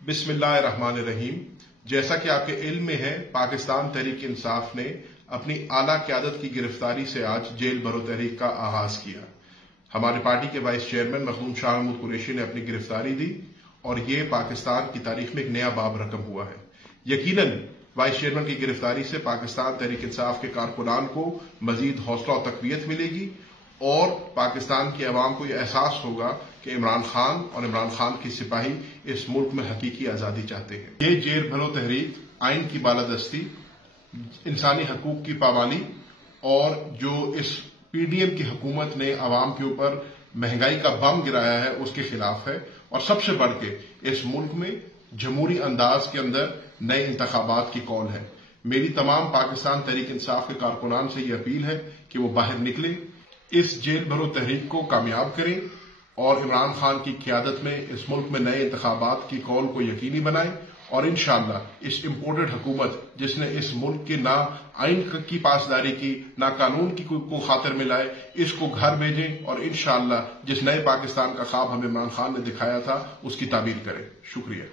बिस्मिल्लाहिर्रहमानिर्रहीम। जैसा कि आपके इल्म में है, पाकिस्तान तहरीक इंसाफ ने अपनी आला क़यादत की गिरफ्तारी से आज जेल भरो तहरीक का आगाज किया। हमारी पार्टी के वाइस चेयरमैन मखदूम शाह महमूद कुरैशी ने अपनी गिरफ्तारी दी और ये पाकिस्तान की तारीख में एक नया बाब रकम हुआ है। यकीनन वाइस चेयरमैन की गिरफ्तारी से पाकिस्तान तहरीक इंसाफ के कारकुनान को मजीद हौसला और तक़वियत मिलेगी और पाकिस्तान की अवाम को यह एहसास होगा कि इमरान खान और इमरान खान की सिपाही इस मुल्क में हकीकी आज़ादी चाहते हैं। ये जेल भरो तहरीक आइन की बालादस्ती, इंसानी हकूक की पामाली और जो इस पीडीएम की हुकूमत ने अवाम के ऊपर महंगाई का बम गिराया है उसके खिलाफ है। और सबसे बढ़ के इस मुल्क में जमहूरी अंदाज के अंदर नए इंतखाबात की कॉल है। मेरी तमाम पाकिस्तान तहरीक इंसाफ के कारकुनान से यह अपील है कि वो बाहर निकलें, इस जेल भरो तहरीक को कामयाब करें और इमरान खान की क़यादत में इस मुल्क में नए इंतखाबात की कॉल को यकीनी बनाएं और इंशाअल्लाह इस इम्पोर्टेड हुकूमत जिसने इस मुल्क के ना आइन की पासदारी की ना कानून की को खातिर में लाए, इसको घर भेजें और इंशाअल्लाह जिस नए पाकिस्तान का ख्वाब हमें इमरान खान ने दिखाया था उसकी ताबीर करें। शुक्रिया।